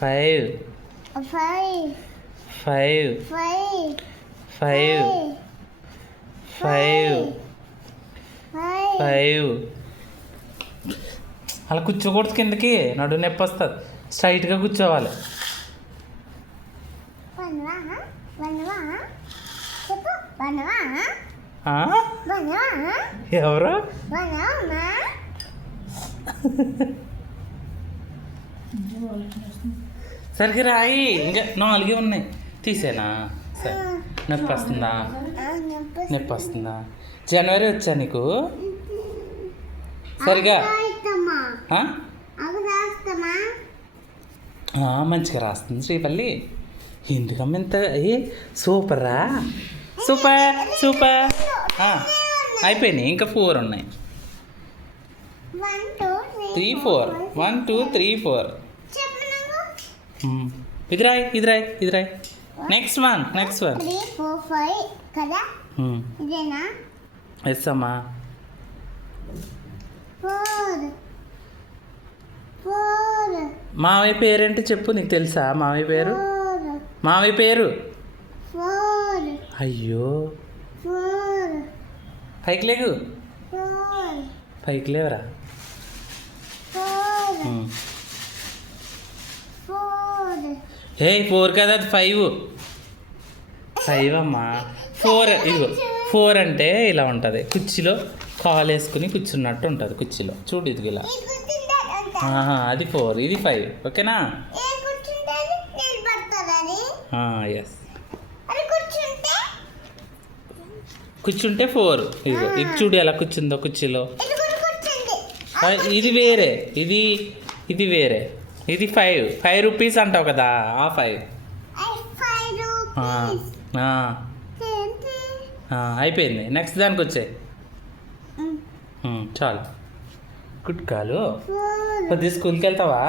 5 5 5 5 5 5 5 అలా కూర్చోకూడదు కిందకి, నడు నొప్పి వస్తుంది. స్ట్రైట్గా కూర్చోవాలి. ఆ? ఎవరు సరిగ్గా రాయి. ఇంకా 4 ఉన్నాయి. తీసేనా? సరే. నొప్పి వస్తుందా? నొప్పి వస్తుందా? జనవరి వచ్చా నీకు? సరిగా మంచిగా రాస్తుంది శ్రీపల్లి. ఎందుకమ్మ ఇంత సూపర్రా, సూపర్ సూపర్. అయిపోయినాయి, ఇంకా 4 ఉన్నాయి. 3 4 1 2 3 4. ఇది రాయి. నెక్స్ట్ వన్ 3 4 5 కదా? ఇదేనా? ఎస్ అమ్మా. 4 4 మావయ్య పేరేంటి చెప్పు, నీకు తెలుసా మావయ్య పేరు? 4 మావయ్య పేరు 4 అయ్యో 4 పైకి లేగు, 4 పైకి లేవరా. 4 4 4 కదా, అది 5 అమ్మా. 4 ఇదిగో 4 అంటే ఇలా ఉంటుంది, కుర్చీలో కాలు వేసుకుని కూర్చున్నట్టు ఉంటుంది కుర్చీలో. చూడు ఇది ఇలా. అది 4, ఇది 5. ఓకేనా? ఎస్. కూర్చుంటే 4. ఇదిగో ఇది చూడు ఎలా కూర్చుందో కుర్చీలో. ఇది వేరే, ఇది వేరే. ఇది 5 రూపీస్ అంటావు కదా, ఆ 5. అయిపోయింది. నెక్స్ట్ దానికి వచ్చాయి. చాలు. గుడ్ కాలు. కొద్ది స్కూల్కి వెళ్తావా?